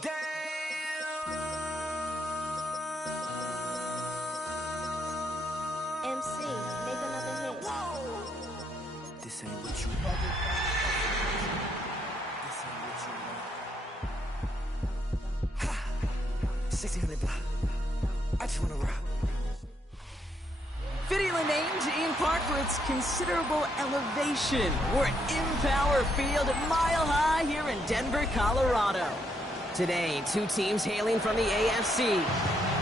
Damn. MC, make another hit. This ain't what you want. This ain't what you want. Ha! 1600 block. I just wanna rock. Fittingly named in part for its considerable elevation. We're at Empower Field, Mile High here in Denver, Colorado. Today, two teams hailing from the AFC,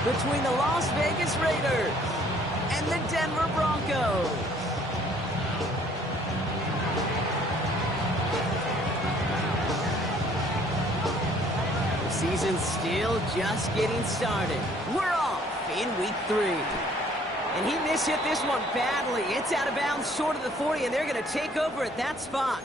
between the Las Vegas Raiders and the Denver Broncos. The season's still just getting started. We're off in week 3. And he mishit this one badly. It's out of bounds short of the 40, and they're going to take over at that spot.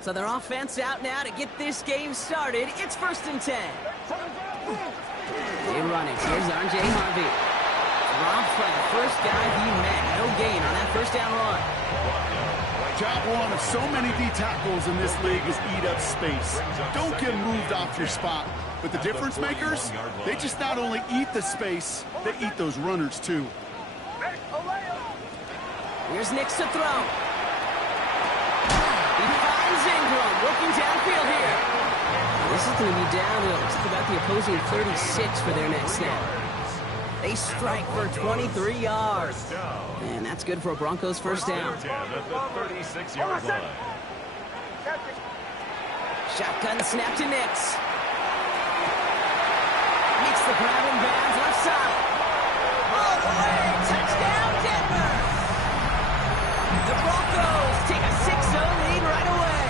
So their offense out now to get this game started. It's 1st and 10. They run it. Here's R.J. Harvey. Dropped by the first guy he met. No gain on that first down run. Job one of so many D tackles in this league is eat up space. Don't get moved off your spot. But the difference makers, they just not only eat the space, they eat those runners too. Here's Nix to throw. He finds Ingram looking downfield here. This is going to be down to just about the opposing 36 for their next snap. They strike for 23 yards. And that's good for a Broncos first down. Shotgun snap to Nix. Makes the grab in bounds left side. All the way. Touchdown, Denver. The Broncos take a 6-0 lead right away.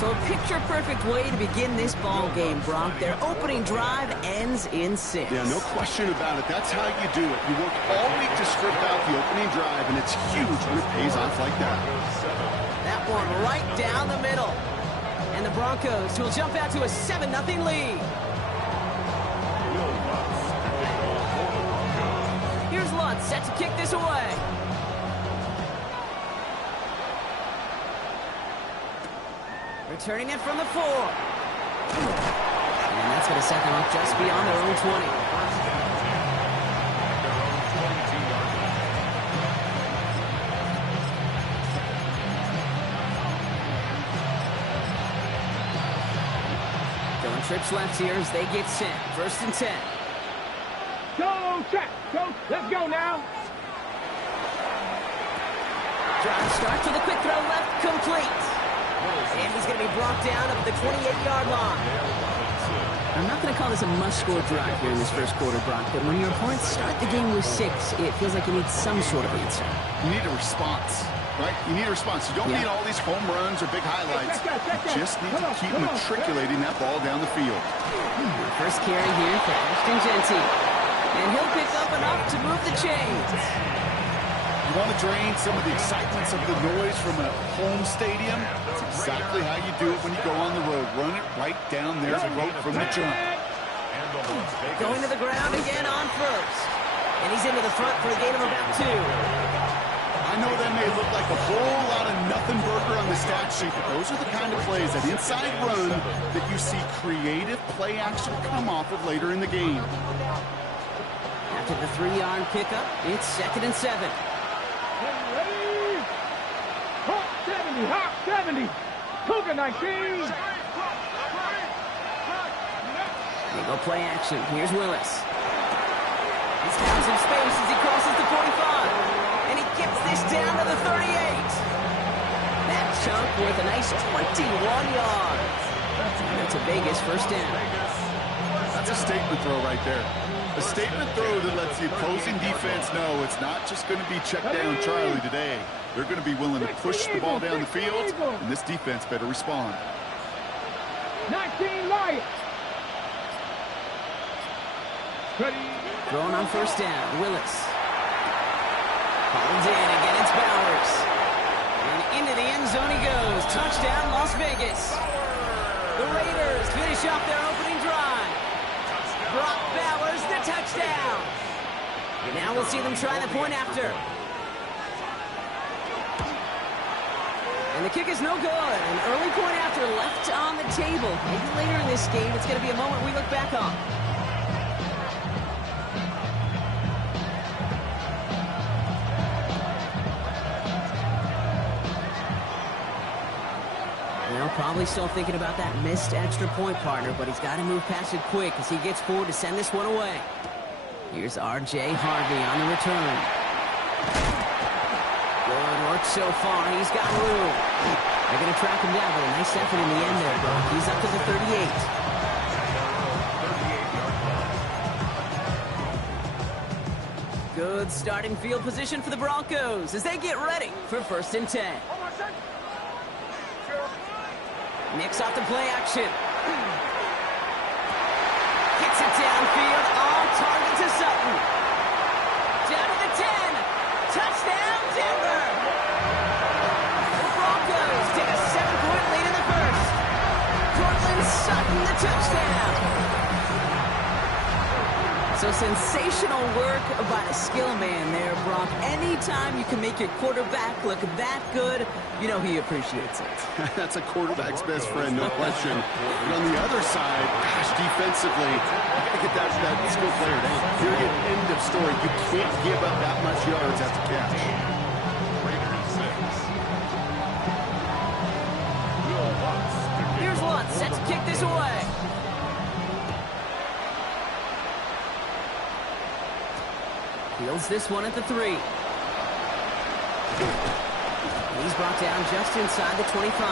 So a picture-perfect way to begin this ball game, Bronc. Their opening drive ends in 6. Yeah, no question about it. That's how you do it. You work all week to strip out the opening drive, and it's huge when it pays off like that. That one right down the middle. And the Broncos will jump out to a 7-0 lead. Here's Lutz set to kick this away. Returning it from the 4. And that's going to set them up just beyond their own 20. Going trips left here as they get sent. 1st and 10. Go, check. Go. Let's go now. Drive start to the quick throw left, complete. And he's going to be brought down up at the 28-yard line. I'm not going to call this a must-score drive here in this first quarter, Brock, but when your opponents start the game with 6, it feels like you need some sort of answer. You need a response, right? You need a response. You don't need all these home runs or big highlights. You just need to keep matriculating that ball down the field. First carry here for Ashton Genty. And he'll pick up enough to move the chains. You want to drain some of the excitements of the noise from a home stadium? That's exactly how you do it when you go on the road. Run it right down their throat from the jump. Going to the ground again on 1st. And he's into the front for a gain of about 2. I know that may look like a whole lot of nothing burger on the stat sheet, but those are the kind of plays, that inside run, that you see creative play action come off of later in the game. After the 3-yard pickup, it's 2nd and 7. Ready? Hot 70, hot 70. Cougar 19. They go play action. Here's Willis. He's got some space as he crosses the 45. And he gets this down to the 38. That chunk worth a nice 21 yards. And that's a Vegas first down. That's a statement throw right there. A statement throw that lets the opposing defense know it's not just going to be check down Charlie today. They're going to be willing to push the ball down the field, and this defense better respond. 19 Lions. Ready. Throwing on first down, Willis. Holds in, again it's Bowers. And into the end zone he goes. Touchdown, Las Vegas. The Raiders finish off their opening drive. Brock Bowers, the touchdown. Now we'll see them try the point after. And the kick is no good. An early point after left on the table. Maybe later in this game, it's going to be a moment we look back on. Well, probably still thinking about that missed extra point, partner, but he's got to move past it quick as he gets forward to send this one away. Here's R.J. Harvey on the return. Good work so far. He's got room. They're going to track him down, but a nice effort in the end there, Brock. He's up to the 38. Good starting field position for the Broncos as they get ready for 1st and 10. Nicks off the play action. Hits it downfield. All target to Sutton. Down to the 10. Touchdown, Denver. The Broncos take a 7-point lead in the first. Cortland Sutton, the touchdown. So sensational work by the skill man there, Brock. Anytime you can make your quarterback look that good, you know he appreciates it. That's a quarterback's best friend, no question. But on the other side, gosh, defensively, you got to get that skill player down. Period. End of story. You can't give up that much yards after catch. Here's Lutz, set to kick this away. Fields this one at the 3. He's brought down just inside the 25.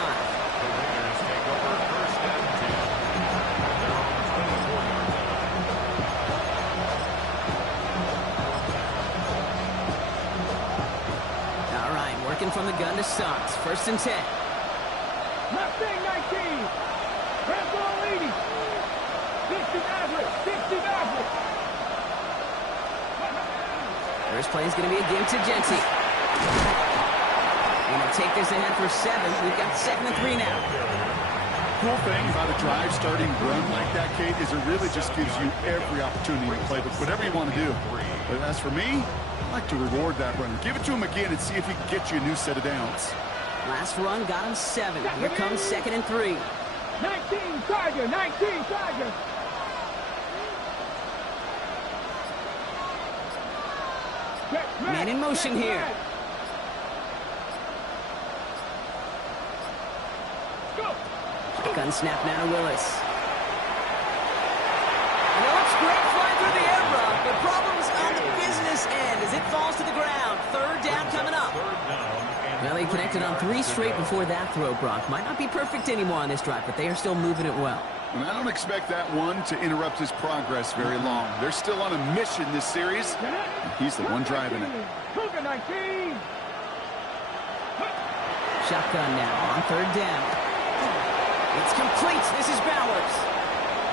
All right, working from the gun to Suggs. 1st and 10. Mustang 19. Red ball leading. 60 Maverick. 60 Maverick. First play is going to be a give to Genty. Going to take this ahead for 7. We've got 2nd and 3 now. Cool thing about a drive starting run like that, Kate, is it really just gives you every opportunity to play with whatever you want to do. But as for me, I like to reward that runner. Give it to him again and see if he can get you a new set of downs. Last run got him 7. Here comes 2nd and 3. 19 Tiger. 19 Tiger. Man in motion here. Gun snap now to Willis. And it looks great flying through the air, Brock, but problems on the business end as it falls to the ground. 3rd down coming up. Well, he connected on 3 straight before that throw, Brock. Might not be perfect anymore on this drive, but they are still moving it well. And I don't expect that one to interrupt his progress very long. They're still on a mission this series, and he's the one driving it. Shotgun now on 3rd down. It's complete. This is Bowers.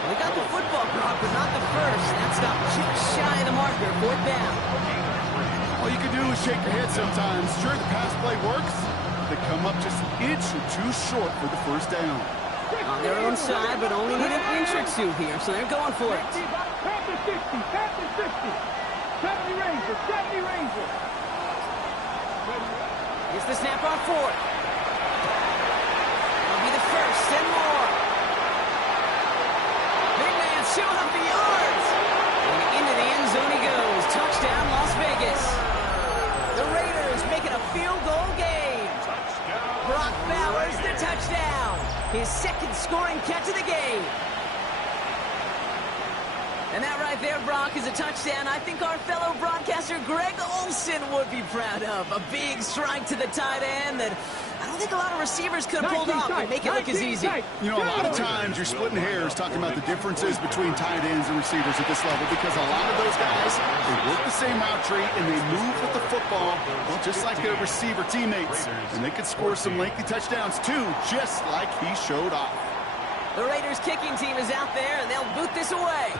We got the football, Brock, but not the first. That stopped just shy of the marker. 4th down. All you can do is shake your head sometimes. Sure, the pass play works. They come up just an inch or 2 short for the 1st down. On their own side, but only need an inch or 2 here, so they're going for it. Panthers 60, Panthers 60. 70 Rangers, 70 Rangers. Here's the snap on 4th. That'll be the 1st and more. Big man showing up the yards. And into the end zone he goes. Touchdown, Las Vegas. The Raiders making a field goal game. Brock Bowers, the touchdown. His 2nd scoring catch of the game. And that right there, Brock, is a touchdown I think our fellow broadcaster Greg Olsen would be proud of. A big strike to the tight end that I don't think a lot of receivers could have pulled off and make it look as easy. You know, a lot of times you're splitting hairs talking about the differences between tight ends and receivers at this level because a lot of those guys, they work the same route tree and they move with the football, well, just like their receiver teammates. And they could score some lengthy touchdowns too, just like he showed off. The Raiders kicking team is out there and they'll boot this away.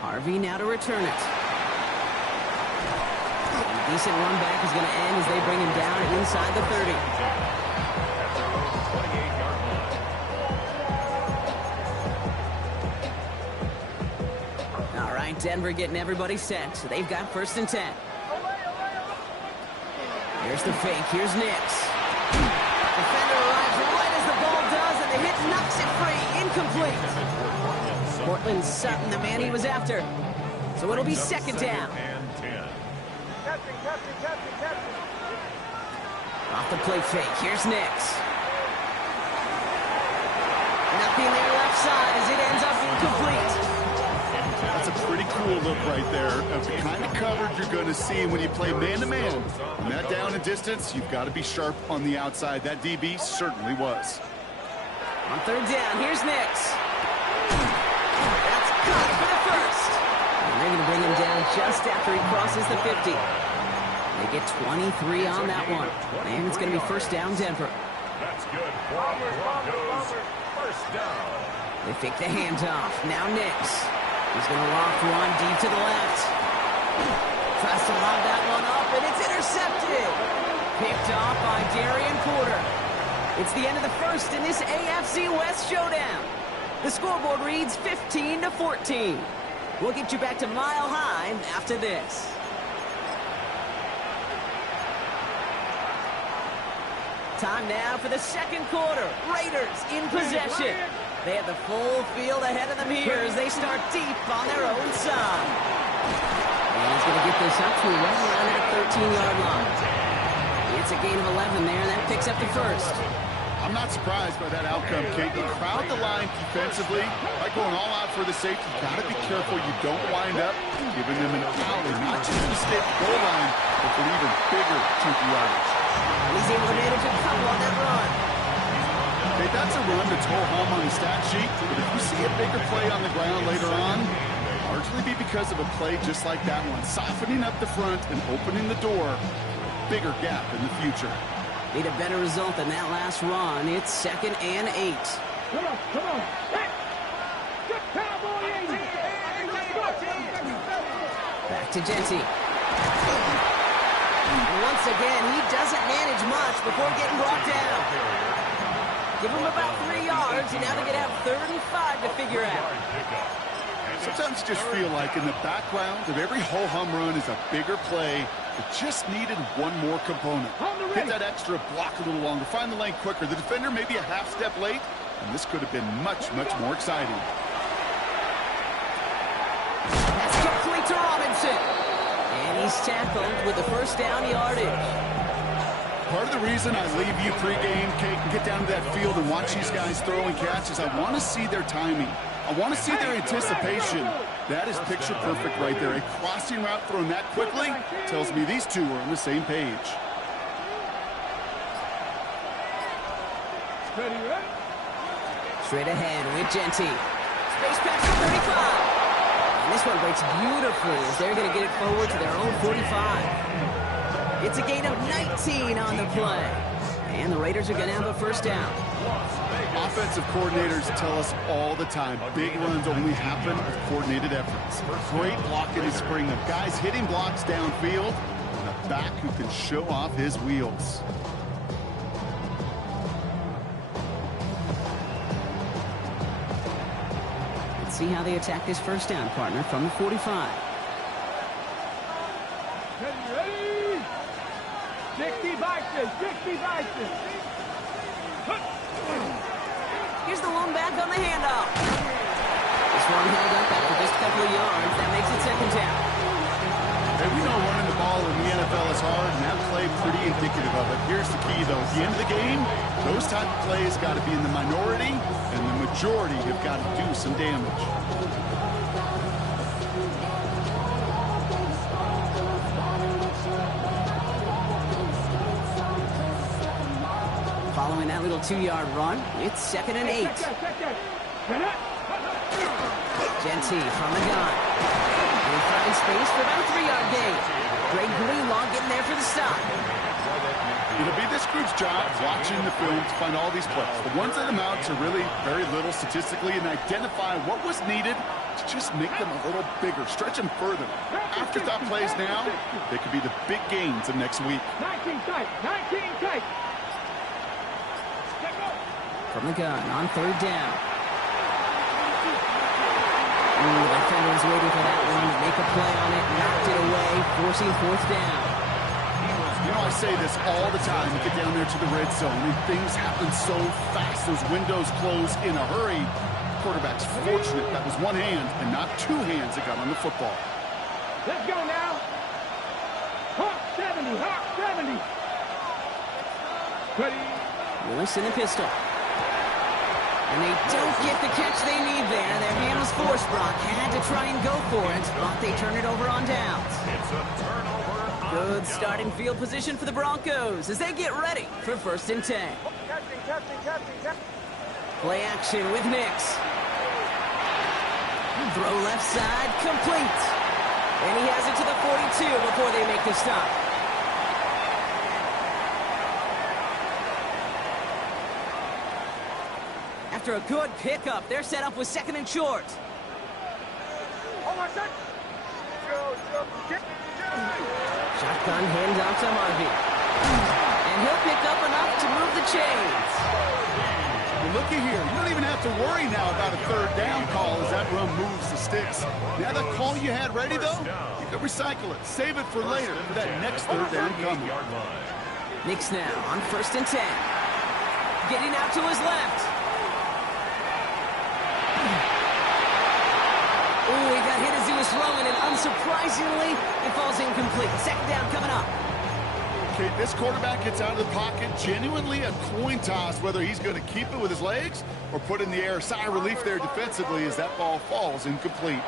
Harvey now to return it. A decent run back is going to end as they bring him down inside the 30. Denver getting everybody set, so they've got 1st and 10. Here's the fake. Here's Nix. Defender arrives right as the ball does, and the hit knocks it free. Incomplete. Portland Sutton, the man he was after. So it'll be 2nd down. Off the play fake. Here's Nix. Nothing there left side as it ends up incomplete. That's a pretty cool look right there of the kind of coverage you're going to see when you play man-to-man. And that down and distance, you've got to be sharp on the outside. That DB certainly was. On 3rd down, here's Nix. That's good for the 1st. And they're going to bring him down just after he crosses the 50. They get 23 on that one. And it's going to be 1st down, Denver. That's good for the Broncos. 1st down. They fake the handoff. Now Nix. He's going to loft one deep to the left. Tries to lob that one up, and it's intercepted. Picked off by Darian Porter. It's the end of the 1st in this AFC West showdown. The scoreboard reads 15-14. We'll get you back to Mile High after this. Time now for the 2nd quarter. Raiders in possession. They have the full field ahead of them here as they start deep on their own side. And he's going to get this up to right around that 13-yard line. It's a gain of 11 there, and that picks up the 1st. I'm not surprised by that outcome, Kate. You crowd the line defensively by going all out for the safety. You've got to be careful you don't wind up giving them an alley, not just to stay at the goal line, but for even bigger chunky yardage. And he's able to manage a couple on that run. Okay, that's a run that's ho-hum on the stat sheet, but if you see a bigger play on the ground later on, largely be because of a play just like that one, softening up the front and opening the door for a bigger gap in the future. Need a better result than that last run. It's 2nd and 8. Come on. Good cowboy aim. Back to Genty. And once again, he doesn't manage much before getting brought down. Give him about 3 yards, and now they're going to have 3rd and 5 to figure out. Sometimes you just feel like in the background of every ho-hum run is a bigger play that just needed one more component. Hit that extra block a little longer, find the lane quicker. The defender maybe a half step late, and this could have been much, much more exciting. That's complete to Robinson. And he's tackled with the 1st down yardage. Part of the reason I leave you pregame, Kate, and get down to that field and watch these guys throw and catch is I want to see their timing. I want to see their anticipation. That is picture perfect right there. A crossing route thrown that quickly tells me these two are on the same page. Straight ahead with Genty. Space pass for 35. And this one breaks beautifully as they're going to get it forward to their own 45. It's a gain of 19 on the play. And the Raiders are going to have a 1st down. Offensive coordinators tell us all the time, big runs only happen with coordinated efforts. Great blocking in spring of guys hitting blocks downfield and a back who can show off his wheels. Let's see how they attack this 1st down, partner, from the 45. Ready? 60 Bison. Here's the one back on the handoff. This one held up after just a couple of yards. That makes it 2nd down. Hey, we know running the ball in the NFL is hard, and that play pretty indicative of it. Here's the key, though. At the end of the game, those type of plays got to be in the minority, and the majority have got to do some damage. Following that little 2-yard run, it's 2nd and 8. Genty from the gun. And he finds space for about a 3-yard gain. Greg Greenlaw getting there for the stop. It'll be this group's job watching the film to find all these plays. The ones that amount to really very little statistically and identify what was needed to just make them a little bigger, stretch them further. Afterthought plays now, they could be the big gains of next week. 19 tight. From the gun on 3rd down. Ooh, the defender was waiting for that one. forcing fourth down. You know, I say this all the time. You get down there to the red zone, and things happen so fast. Those windows close in a hurry. Quarterback's fortunate that was one hand and not two hands that got on the football. Let's go now. Hawk 70, Hawk 70. Ready. Willis in the pistol. And they don't get the catch they need there. Their hand was forced. Brock had to try and go for it, but they turn it over on downs. It's a turnover. Good starting field position for the Broncos as they get ready for 1st and 10. Catching. Play action with Nix. Throw left side, complete. And he has it to the 42 before they make the stop. After a good pickup, they're set up with 2nd and short. Shotgun handoff to Harvey. And he'll pick up enough to move the chains. Well, looky here. You don't even have to worry now about a 3rd down call as that run moves the sticks. Now that call you had ready, though, you can recycle it. Save it for later for that next 3rd down coming. Nix now on 1st and 10. Getting out to his left. Ooh, he got hit as he was throwing, and unsurprisingly, it falls incomplete. 2nd down coming up. Okay, this quarterback gets out of the pocket. Genuinely a coin toss whether he's going to keep it with his legs or put in the air. Sigh of relief there defensively as that ball falls incomplete.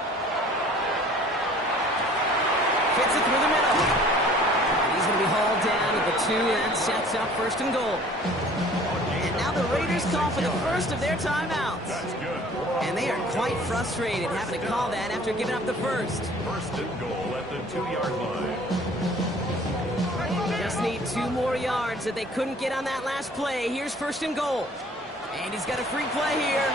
Fits it through the middle. He's going to be hauled down at the 2, and sets up 1st and goal. And now the Raiders call for the first of their timeouts. And they are quite frustrated having to call that after giving up the first. 1st and goal at the 2-yard line. Just need 2 more yards that they couldn't get on that last play. Here's 1st and goal. And he's got a free play here.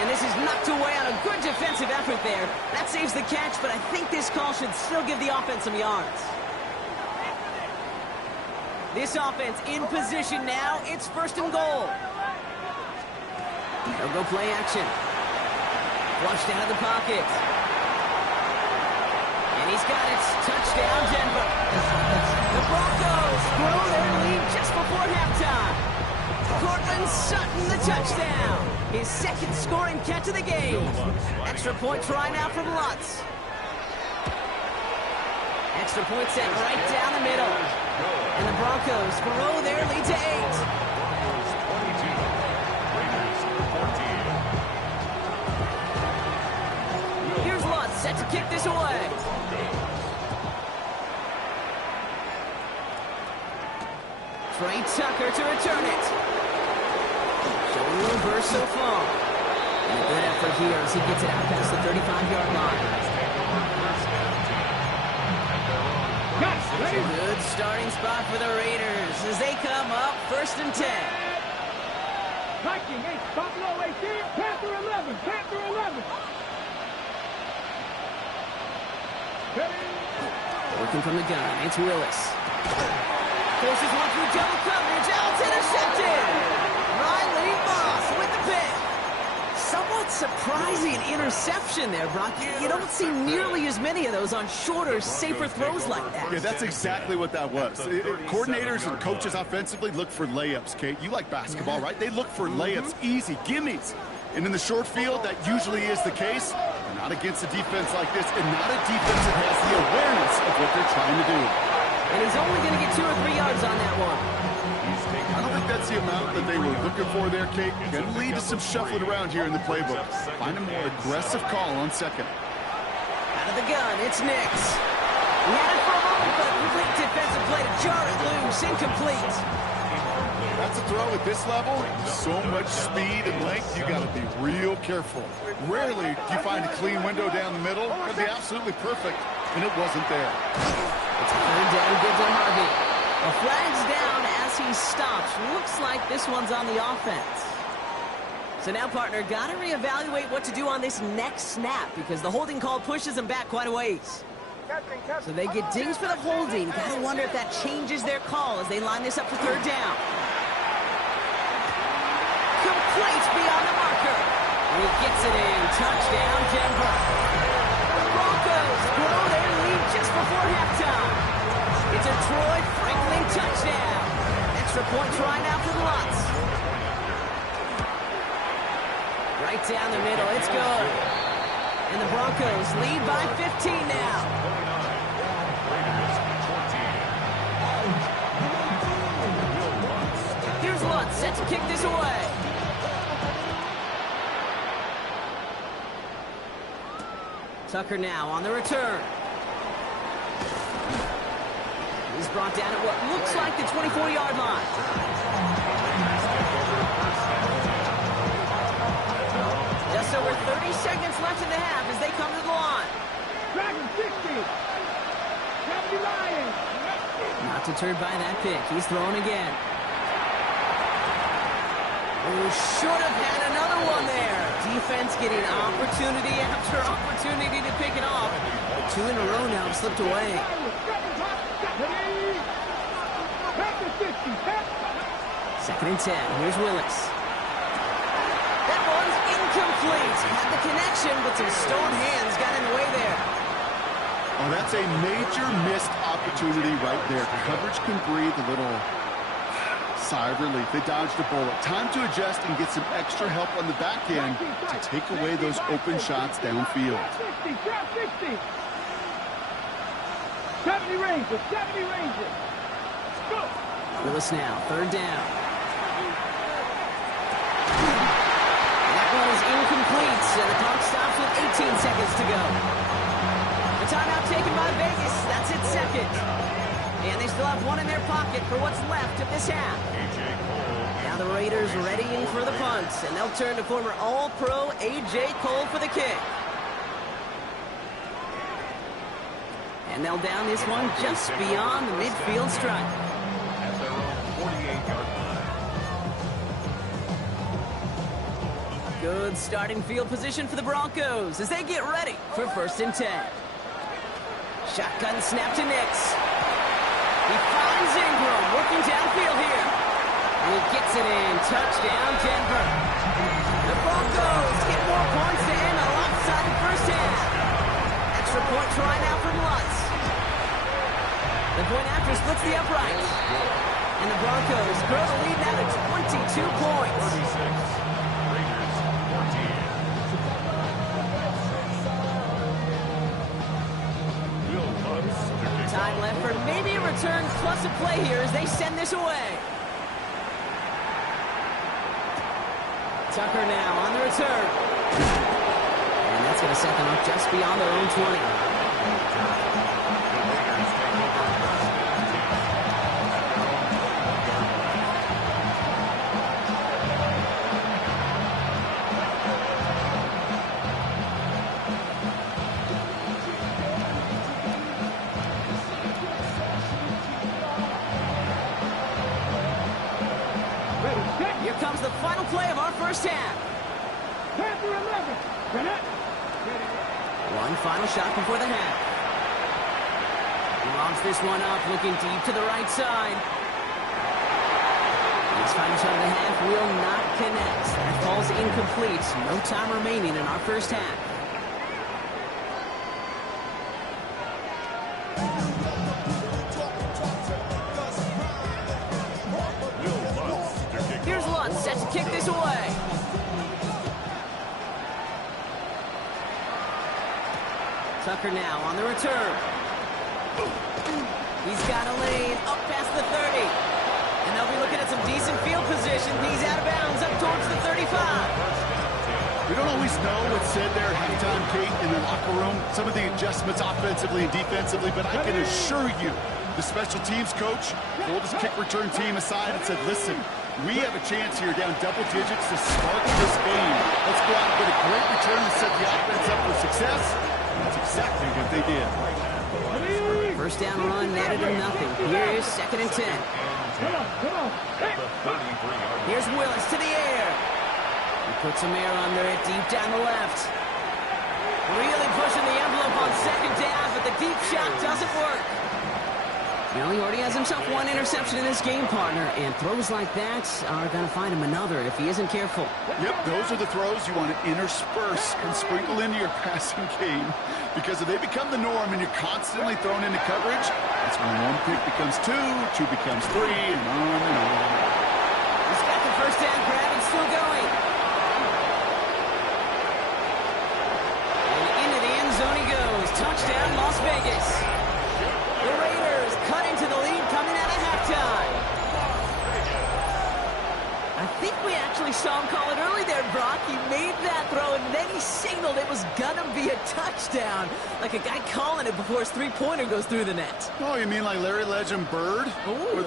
And this is knocked away on a good defensive effort there. That saves the catch, but I think this call should still give the offense some yards. This offense in position now. It's 1st and goal. They'll go play action. Flushed out of the pocket. And he's got it. Touchdown, Denver. The Broncos grow their lead just before halftime. Cortland Sutton, the touchdown. His 2nd scoring catch of the game. Extra point try now from Lutz. Extra point set right down the middle. And the Broncos grow their lead to 8. Here's Lutz set to kick this away. Trey Tucker to return it. Showing a little burst so far. And a good effort here as he gets it out past the 35-yard line. Good starting spot for the Raiders as they come up 1st and 10. Viking 8, Buffalo 18, Panther 11, Panther 11. Working from the gun, it's Willis. Forces one through double coverage. Out, intercepted. Riley Moss with the pick. Somewhat surprising interception there, Brock. You don't see nearly as many of those on shorter, safer throws like that. Yeah, that's exactly what that was. Coordinators and coaches offensively look for layups, Kate. You like basketball, right? They look for layups, easy, gimmies. And in the short field, that usually is the case. But not against a defense like this, and not a defense that has the awareness of what they're trying to do. And he's only going to get 2 or 3 yards on that one. I don't think that's the amount that they were looking for there, Kate. Going to lead to some shuffling around here in the playbook. Find a more aggressive call on 2nd. Out of the gun, it's Nix. He had it for a moment, but a complete defensive play to jar it loose, incomplete. That's a throw at this level. So much speed and length, you got to be real careful. Rarely do you find a clean window down the middle. It'd be absolutely perfect, and it wasn't there. It's a 3rd down, good to Harvey. A flag's down as he stops. Looks like this one's on the offense. So now, partner, got to reevaluate what to do on this next snap because the holding call pushes them back quite a ways. So they get dings for the holding. Got to wonder if that changes their call as they line this up for 3rd down. Complete beyond the marker. He gets it in. Touchdown, Denver. The Broncos grow their lead before halftime. It's a Troy Franklin touchdown. Extra point try now for the Lutz. Right down the middle, it's good. And the Broncos lead by 15 now. Here's Lutz set to kick this away. Tucker now on the return. He's brought down at what looks like the 24-yard line. Just over 30 seconds left in the half as they come to the line. Dragon 60. 70 Lions. Not deterred by that pick. He's throwing again. Oh, should have had another one there. Defense getting opportunity after opportunity to pick it off. But 2 in a row now have slipped away. Second and 10. Here's Willis. That one's incomplete. Had the connection, but some stone hands got in the way there. Oh, that's a major missed opportunity right there. Coverage can breathe a little sigh of relief. They dodged a bullet. Time to adjust and get some extra help on the back end to take away those open shots downfield. 60. 70 Rangers. 70 Rangers. Go. Willis now, third down. That one is incomplete, and the clock stops with 18 seconds to go. The timeout taken by Vegas. That's its second. And they still have one in their pocket for what's left of this half. Now the Raiders readying for the punt, and they'll turn to former All-Pro A.J. Cole for the kick. And they'll down this one just beyond the midfield stripe. At their own 48-yard line. Good starting field position for the Broncos as they get ready for 1st and 10. Shotgun snap to Nix. He finds Ingram working downfield here. And he gets it in. Touchdown, Denver. The Broncos get more points to end a lopsided first half. Extra point try now from Lutz. The point after splits the uprights. And the Broncos grow the lead now to 22 points. 36. Raiders 14. Will Lutz to kick Time off. left for maybe a return plus a play here as they send this away. Tucker now on the return. And that's going to set them up just beyond their own 20. Here comes the final play of our first half. Panther 11. Bennett. One final shot before the half. He lobs this one up, looking deep to the right side. This final shot of the half will not connect. That falls incomplete. No time remaining in our first half. Here's Lutz set to kick this away. Tucker now on the return. He's got a lane up past the 30. And they'll be looking at some decent field position. He's out of bounds up towards the 35. We don't always know what's said there at halftime, Kate, in the locker room. Some of the adjustments offensively and defensively, but I can assure you, the special teams coach pulled his kick return team aside and said, listen, we have a chance here down double digits to spark this game. Let's go out and get a great return to set the offense up for success. That's exactly what they did. First down run netted him nothing. Here's 2nd and 10. Come on. At the 33-yard Here's Willis to the air. He puts some air under it deep down the left. Really pushing the envelope on 2nd down, but the deep shot doesn't work. You know, he already has himself one interception in this game, partner, and throws like that are going to find him another if he isn't careful. Yep, those are the throws you want to intersperse and sprinkle into your passing game, because if they become the norm and you're constantly thrown into coverage, that's when one pick becomes two becomes three, and on and on. He's got the first down grab and still going. And into the end zone he goes. Touchdown, Las Vegas. The Raiders cut into the lead coming out of halftime. I think we actually saw him call it early there, Brock. He made that throw, and then he signaled it was going to be a touchdown. Like a guy calling it before his three-pointer goes through the net. Oh, you mean like Larry Legend Bird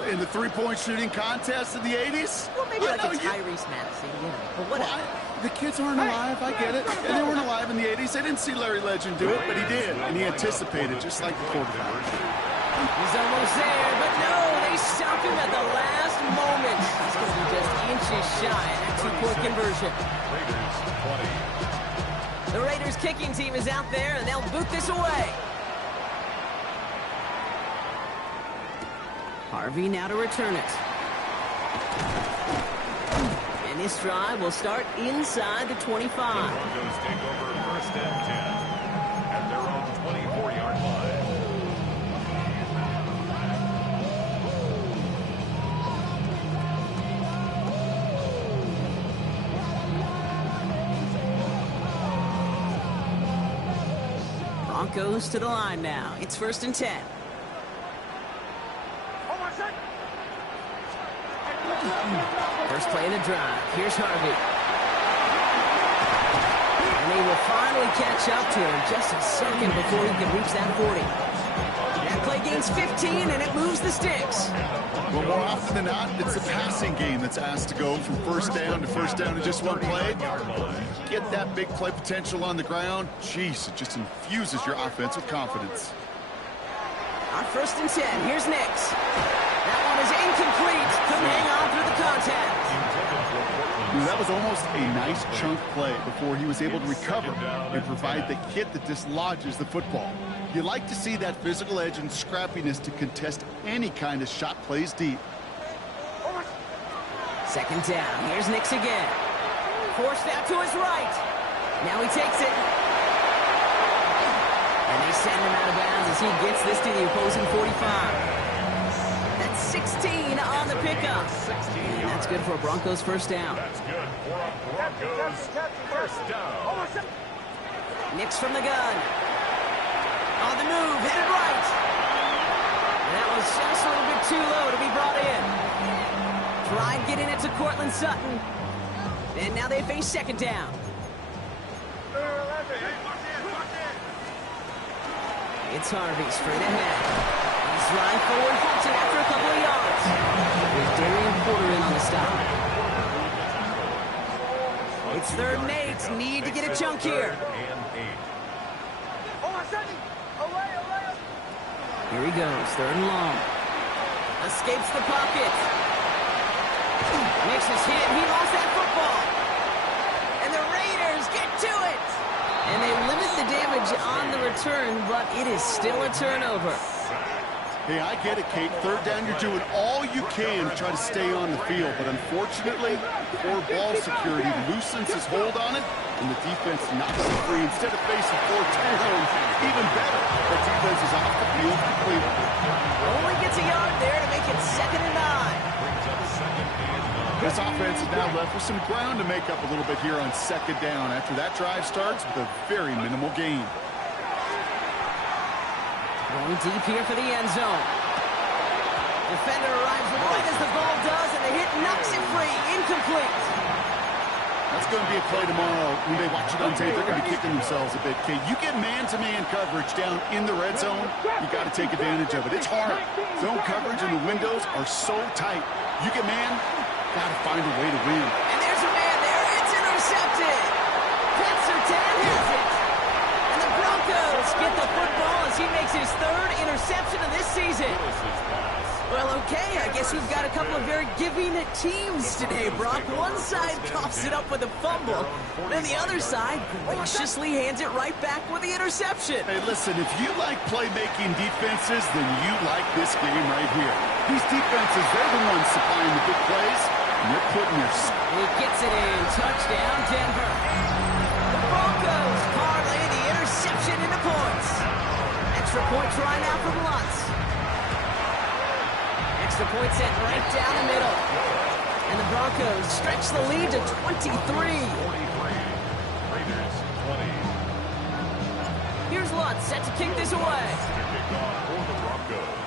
in the three-point shooting contest in the 80s? Well, maybe like a Tyrese Maxey, you know, but whatever. The kids aren't alive, I get it. And they weren't alive in the 80s. They didn't see Larry Legend do it, but he did. And he anticipated, just like the quarterback. He's almost there, but no, they stopped him at the last moment. He's going to be just inches shy of that two-point conversion. The Raiders kicking team is out there, and they'll boot this away. Harvey now to return it. And this drive will start inside the 25. Broncos take over first and 10 at their own 24-yard line. Broncos to the line now. It's first and 10. First play of the drive. Here's Harvey. And they will finally catch up to him just a second before he can reach that 40. That play gains 15, and it moves the sticks. Well, more often than not, it's the passing game that's asked to go from first down in just one play. Get that big play potential on the ground. Jeez, it just infuses your offense with confidence. Our first and 10. Here's Nix. That one is incomplete. Couldn't hang on through the contact. That was almost a nice chunk play before he was able to recover and provide the hit that dislodges the football. You like to see that physical edge and scrappiness to contest any kind of shot plays deep. Second down. Here's Nix again. Forced out to his right. Now he takes it. And they send him out of bounds as he gets this to the opposing 45. That's 16 on the pickup. And that's good for a Broncos first down. That's good for a Broncos first down. Nix from the gun. On the move, headed right. And that was just a little bit too low to be brought in. Tried getting it to Cortland Sutton. And now they face second down. It's Harvey straight ahead. He's right forward, halts it after a couple of yards. With Darian Porter in on the stop. It's third and 8. Need to get a chunk here. Here he goes, third and long. Escapes the pocket. Makes his hit. He lost that football. And the Raiders get to it. And they limit the damage on the return, but it is still a turnover. Hey, I get it, Kate. Third down, you're doing all you can to try to stay on the field. But unfortunately, poor ball security loosens his hold on it, and the defense knocks it free. Instead of facing fourth down, even better, the defense is off the field completely. Only gets a yard there to make it 2nd and 9. This offense is now left with some ground to make up a little bit here on second down after that drive starts with a very minimal gain. Going deep here for the end zone. Defender arrives right as the ball does, and the hit knocks it free. Incomplete. That's going to be a play tomorrow. When they watch it on tape, they're going to be kicking themselves a bit, Kate. You get man-to-man coverage down in the red zone, you got to take advantage of it. It's hard. Zone coverage and the windows are so tight. You get man, got to find a way to win. And there's a man there. It's intercepted. Pat Surtain has it. And the Broncos get the football as he makes his 3rd interception of this season. Well, Okay, I guess we've got a couple of very giving teams today, Brock. One side coughs it up with a fumble, then the other side graciously hands it right back with the interception. Hey, listen, if you like playmaking defenses, then you like this game right here. These defenses, they're the ones supplying the big plays, and they're putting their... He gets it in. Touchdown, Denver. The Broncos parlay the interception into points. Extra point try now from Lutz. Extra point set right down the middle. And the Broncos stretch the lead to 23. Raiders 20. Here's Lutz set to kick this away. Kickoff for the Broncos.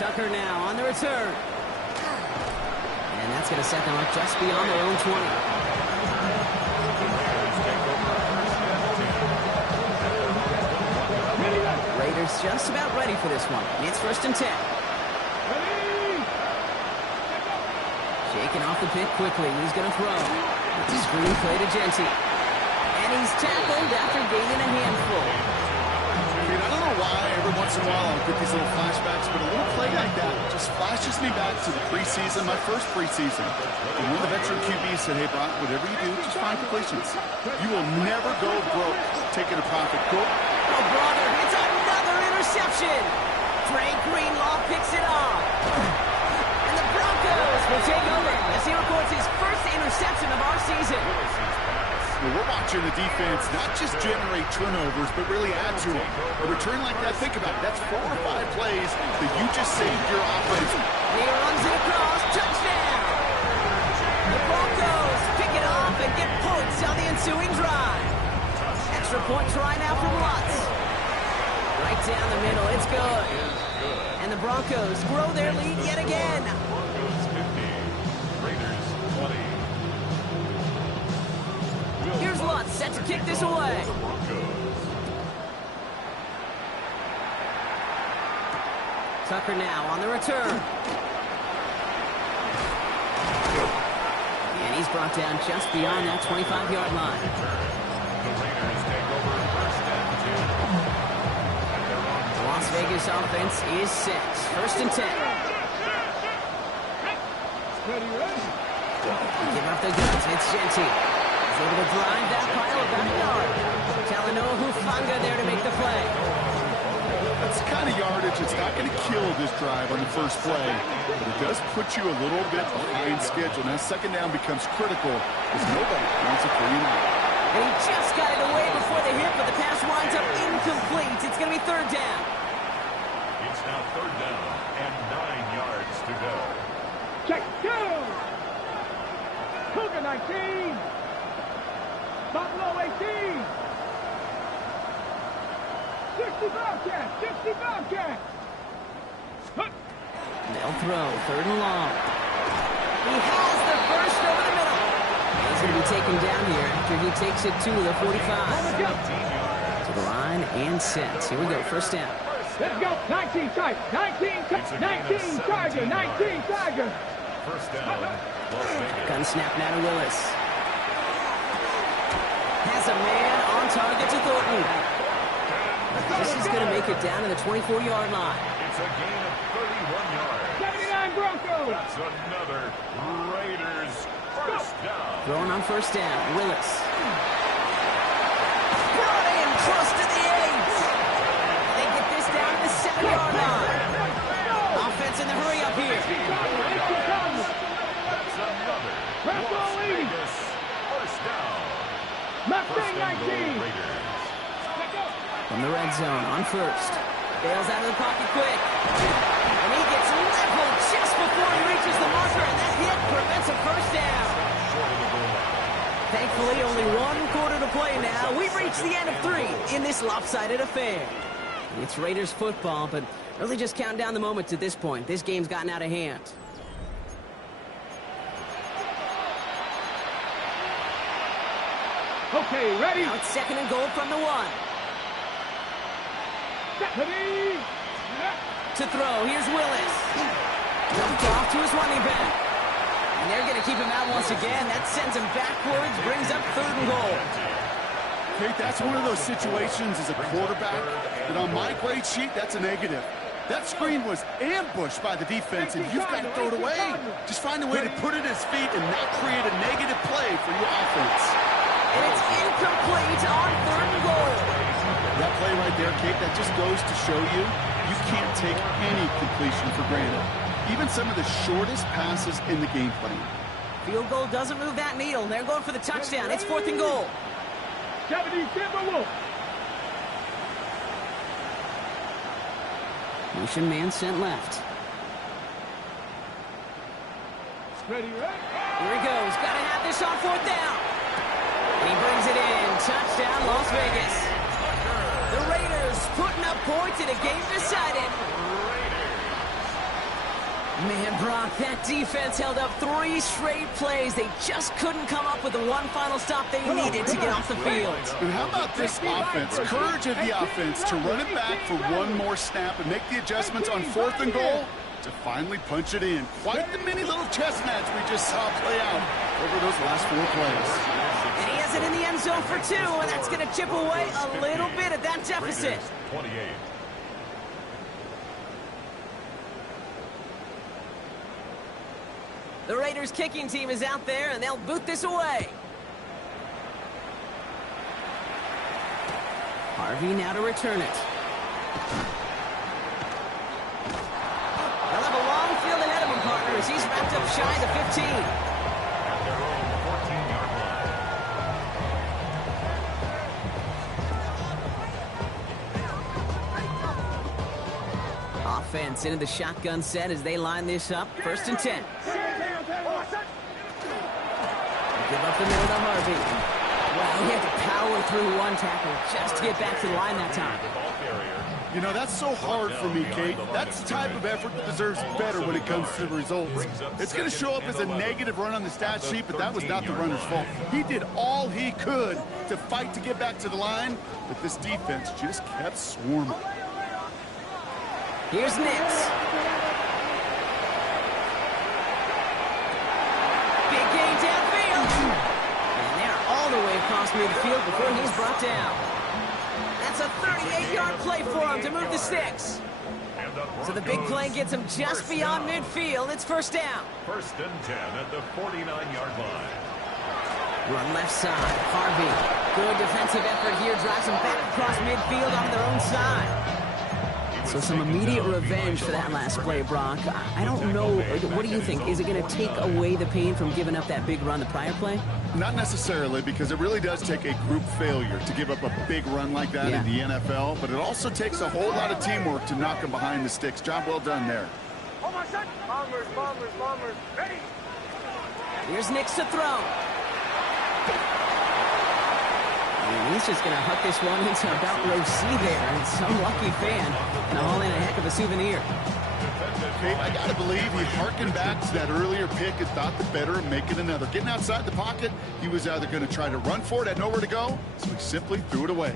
Tucker now on the return. And that's going to set them up just beyond their own 20. Raiders just about ready for this one. It's 1st and 10. Shaking off the pick quickly. He's going to throw. It's a screen play to Genty. And he's tackled after gaining a handful. I don't know why every once in a while I'll get these little flashbacks, but a little play like that just flashes me back to the preseason, my first preseason. And one of the veteran QBs said, hey, Brock, whatever you do, just find completions. You will never go broke taking a profit. Cool? Oh, brother, it's another interception. Drake Greenlaw picks it off. And the Broncos will take over as he records his first interception of our season. Well, we're watching the defense not just generate turnovers, but really add to them. A return like that, think about it, that's 4 or 5 plays that you just saved your offense. He runs it across, touchdown! The Broncos pick it off and get points on the ensuing drive. Extra point try now from Lutz. Right down the middle, it's good. And the Broncos grow their lead yet again. Broncos 50. Raiders 20. Here's Lutz set to kick this away. Tucker now on the return. And he's brought down just beyond that 25-yard line. The Raiders take over 1st and 10. The Las Vegas offense is set. 1st and 10. Give up the goods. It's Genty. Able to drive that pile about a yard. Talanoa Hufanga there to make the play. That's the kind of yardage that's not going to kill this drive on the first play, but it does put you a little bit behind schedule. Now, 2nd down becomes critical because nobody wants it for you now. And he just got it away before the hit, but the pass winds up incomplete. It's going to be 3rd down. It's now 3rd down and 9 yards to go. Check 2. Cougar 19. Buffalo 18. 60 Bobcats. 60 Bobcats. They'll throw 3rd and long. He has the first over the middle. He's going to be taken down here after he takes it to the 45. To the line and set. Here we go. 1st down. Let's go. 19 Tiger. 19 Tiger. 19 Tiger. 1st down. Las Vegas. Gun snap now to Willis. Has a man on target to Thornton. This is going to make it down to the 24-yard line. It's a gain of 31 yards. 79 Broncos. That's another Raiders 1st down. Throwing on 1st down. Willis. Brought in close to the 8. They get this down to the 7-yard line. Offense in the hurry up here. That's another Las Vegas 1st down. Mustang 19. From the red zone on 1st. Bails out of the pocket quick. And he gets leveled just before he reaches the marker, and that hit prevents a 1st down. Thankfully, only 1 quarter to play now. We've reached the end of 3 in this lopsided affair. It's Raiders football, but really just counting down the moments at this point. This game's gotten out of hand. Okay, ready? Now it's 2nd and goal from the 1. Ready? To throw, here's Willis. Dumped off to his running back. And they're going to keep him out once again. That sends him backwards, brings up 3rd and goal. Kate, that's one of those situations as a quarterback that on my grade sheet, that's a negative. That screen was ambushed by the defense, and you've got to throw it away. Just find a way to put it at his feet and not create a negative play for your offense. And it's incomplete on 3rd and goal. That play right there, Kate, that just goes to show you you can't take any completion for granted. Even some of the shortest passes in the game plan. Field goal doesn't move that needle. They're going for the touchdown. It's 4th and goal. 70 Timberwolves. Motion man sent left. Ready, right? Here he goes. Got to have this on 4th down. He brings it in. Touchdown, Las Vegas. The Raiders putting up points in a game decided. Man, Brock, that defense held up 3 straight plays. They just couldn't come up with the one final stop they needed to get off the field. And how about this offense? Courage of the offense to run it back for one more snap and make the adjustments on 4th and goal to finally punch it in. Quite the mini little chess match we just saw play out over those last 4 plays. And he has it in the end zone for 2, and that's going to chip away a little bit at that deficit. 28. The Raiders kicking team is out there, and they'll boot this away. Harvey now to return it. They'll have a long field ahead of him, partner, as he's wrapped up shy of the 15. At their own 14-yard line. Offense into the shotgun set as they line this up. 1st and 10. Give up the middle to Harvey. Wow, he had to power through one tackle just to get back to the line that time. You know, that's so hard for me, Kate. That's the type of effort that deserves better when it comes to the results. It's going to show up as a negative run on the stat sheet, but that was not the runner's fault. He did all he could to fight to get back to the line, but this defense just kept swarming. Here's Nix. Big gain downfield. And they're all the way across midfield before he's brought down. That's a 38-yard play for him to move the sticks. So the big play gets him just beyond midfield. It's 1st down. 1st and 10 at the 49-yard line. Run left side. Harvey. Good defensive effort here. Drives them back across midfield on their own side. So some immediate revenge for that last play, Brock. I don't know. What do you think? Is it going to take away the pain from giving up that big run the prior play? Not necessarily, because it really does take a group failure to give up a big run like that in the NFL, but it also takes a whole lot of teamwork to knock them behind the sticks. Job well done there. Bombers, bombers, bombers. Ready? Here's Nix to throw. And he's just going to huck this one into about row C there. And some lucky fan and haul in a heck of a souvenir. Kate, I got to believe he harkened back to that earlier pick and thought the better of making another. Getting outside the pocket, he was either going to try to run for it, had nowhere to go, so he simply threw it away.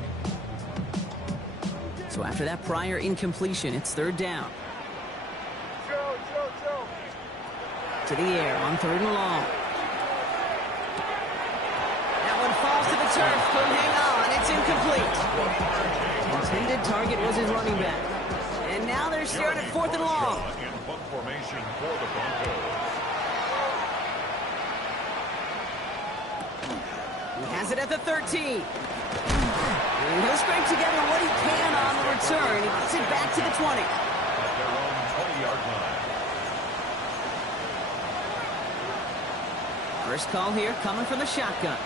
So after that prior incompletion, it's 3rd down. To the air on 3rd and long. That one falls to the turf. Couldn't hang on. It's incomplete. Intended target was his running back. And now they're sharing at 4th and long. In punt formation for the Broncos. He has it at the 13. And he'll scrape together what he can on the return. He gets it back to the 20. At their own 20-yard line. First call here coming from the shotgun.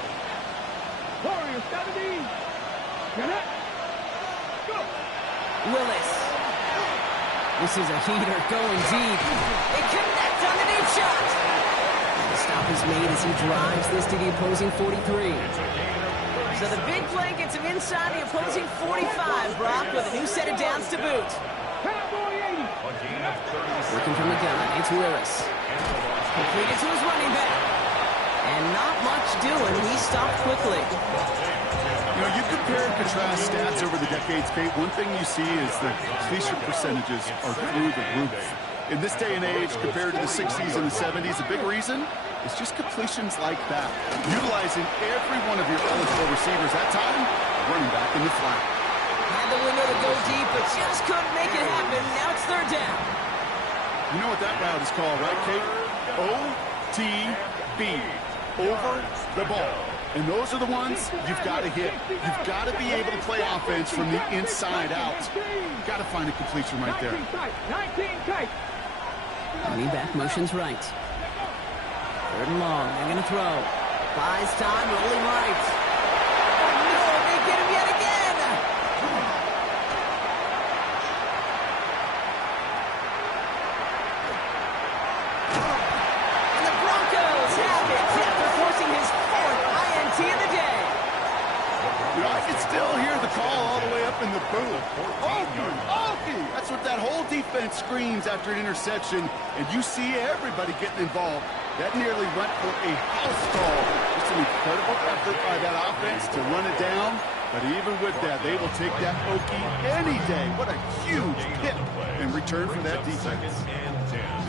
Warriors, 70. Get it. Go. Willis. This is a heater going deep. It connects on the deep shot. The stop is made as he drives this to the opposing 43. So the big play gets him inside the opposing 45, Brock, with a new set of downs to boot. Cowboy 80. Working from the gun, it's Willis. Completed to his running back. And not much doing. He stopped quickly. You know, you compare and contrast stats over the decades, Kate. One thing you see is the completion percentages are through the roof. In this day and age, compared to the 60s and the 70s, a big reason It's just completions like that, utilizing every one of your eligible receivers. That time, running back in the flat. Had the window to go deep, but just couldn't make it happen. Now it's third down. You know what that route is called, right, Kate? OTB, over the ball. And those are the ones you've got to hit. You've got to be able to play offense from the inside out. You've got to find a completion right there. 19 tight. Running back motions right. Third and long. They're going to throw. Buys time, rolling right. Oh, no, they get him yet again. And the Broncos have it after forcing his fourth INT of the day. You know, I can still hear the call all the way up in the booth. Okie! That's what that whole defense screams after an interception, and you see everybody getting involved. That nearly went for a house call. Just an incredible effort by that offense to run it down, but even with that, they will take that Okie any day. What a huge pick in return for that defense.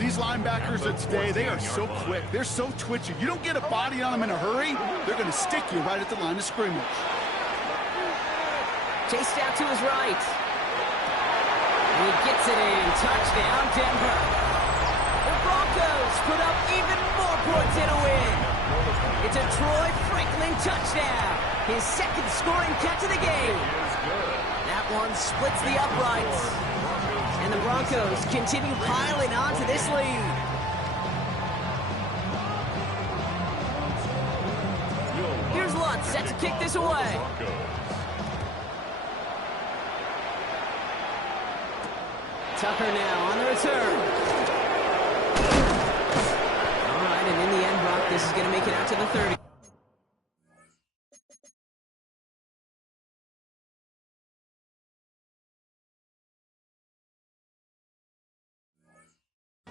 These linebackers of today, they are so quick. They're so twitchy. You don't get a body on them in a hurry, they're going to stick you right at the line of scrimmage. Chased out to his right. And he gets it in. Touchdown, Denver. The Broncos put up even more points in a win. It's a Troy Franklin touchdown. His second scoring catch of the game. That one splits the uprights. And the Broncos continue piling on to this lead. Here's Lutz set to kick this away. Tucker now on the return. All right, and in the end, Brock, this is going to make it out to the 30.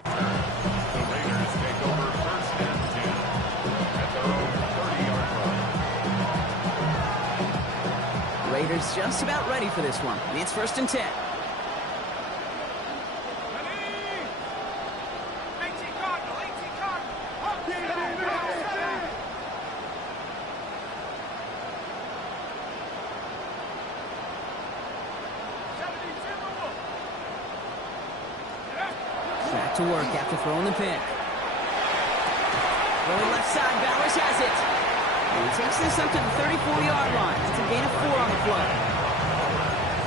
The Raiders take over first and 10 at their own 30-yard line. Raiders just about ready for this one. It's first and 10. Back to work after throwing the pick. Going left side, Bowers has it. And he takes this up to the 34-yard line. That's a gain of 4 on the play.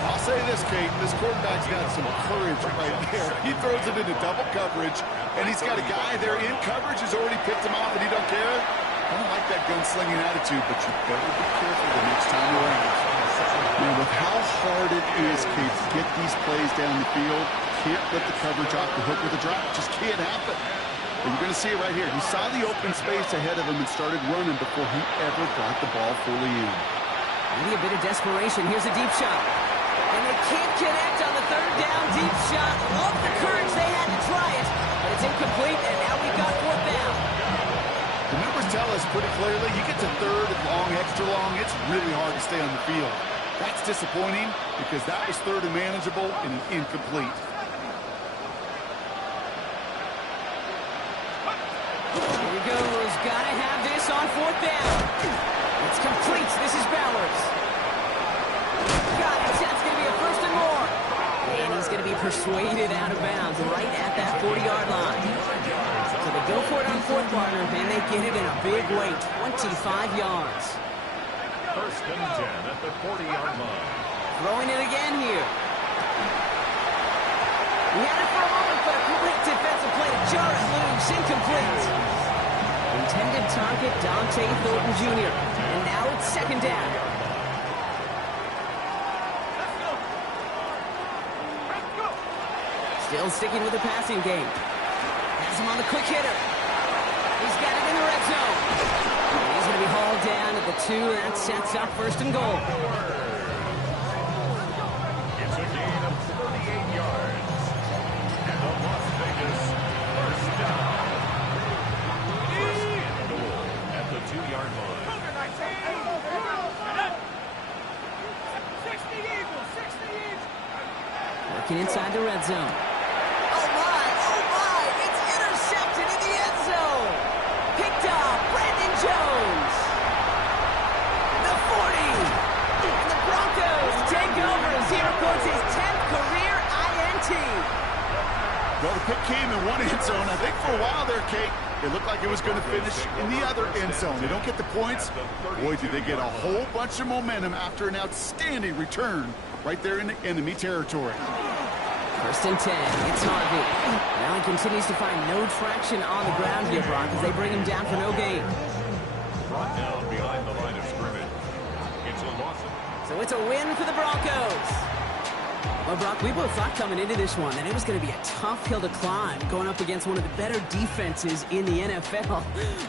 I'll say this, Kate, this quarterback's got some courage right there. He throws it into double coverage, and he's got a guy there in coverage who's already picked him off, and he don't care. I don't like that gunslinging attitude, but you better be careful the next time around. Now, with how hard it is, Kate, to get these plays down the field, can't let the coverage off the hook with a drop. It just can't happen. And you're going to see it right here. He saw the open space ahead of him and started running before he ever got the ball fully in. Maybe a bit of desperation. Here's a deep shot. And they can't connect on the third down deep shot. Love the courage they had to try it, but it's incomplete, and now we've got fourth down. The numbers tell us pretty clearly, you get to third and long, extra long, it's really hard to stay on the field. That's disappointing because that was third and manageable and incomplete. Here he goes. Gotta have this on fourth down. It's complete. This is Bowers. Got it. That's going to be a first and more. And he's going to be persuaded out of bounds right at that 40-yard line. So they go for it on fourth, partner, and they get it in a big way, 25 yards. First and 10 at the 40-yard line. Throwing it again here. He had it for a moment, but a great defensive play to jar it loose. Incomplete. Intended target, Dante Thornton Jr. And now it's second down. Still sticking with the passing game. Has him on the quick hitter. He's got it in the red zone. He's going to be hauled down at the 2. That sets up first and goal. It's a gain of 38 yards. And the Las Vegas first down. First and goal at the 2-yard line. Working inside the red zone. Oh my, it's intercepted in the end zone. Picked up pick came in one end zone. I think for a while there, Kate, it looked like it was going to finish in the other end zone. They don't get the points. Boy, did they get a whole bunch of momentum after an outstanding return right there in the enemy territory. First and 10. It's Harvey. Now he continues to find no traction on the ground here, Brock, as they bring him down for no gain. Brought down behind the line of scrimmage. It's a loss. So it's a win for the Broncos. Well, Brock, we both thought coming into this one that it was going to be a tough hill to climb, going up against one of the better defenses in the NFL. But